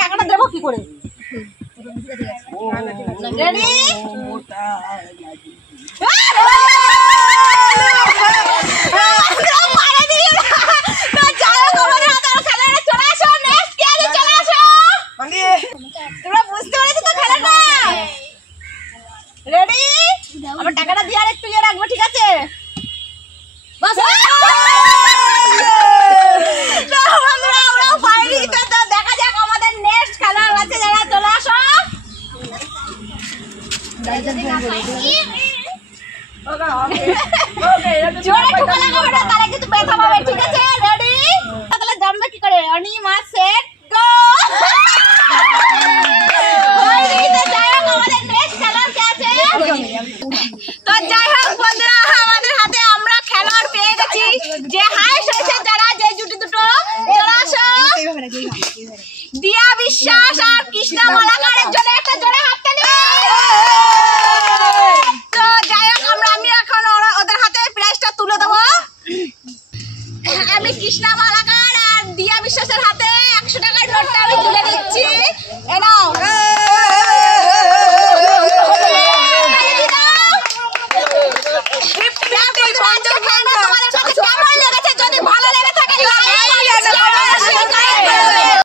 টাকাটা দেবো কি করে? তোমরা বুঝতে পেরেছো তো খেলাটা? রেডি? আমার টাকাটা দিয়ে আর একটু ইয়ে রাখবো, ঠিক আছে? দেখা যাক আমাদের নেক্সট খেলার আছে যারা, চলে আসো। জোরে ঠুকা লাগাবে না, তারা কিন্তু ব্যথা পাবে, ঠিক আছে? রেডি? তাহলে জানবে কি করে? Anima set go. তো যাই হোক বন্ধুরা, আমাদের হাতে আমরা খেলোয়াড় পেয়ে গেছি। যে হাইস্ট হয়েছে যারা, যে জুটি দুটো, চলে আসো। দিয়া বিশ্বাস আর কৃষ্ণা মালাকারের জন্য একটা জোরে হাততালি। তো যাই হোক, আমি এখন ওদের হাতে প্রাইজটা তুলে দেবো। আমি কৃষ্ণা মালাকার আর দিয়া বিশ্বাসের হাতে 100 টাকার নোটটা আমি তুলে দিচ্ছি। এ নাও। যদি ভালো লেগে থাকে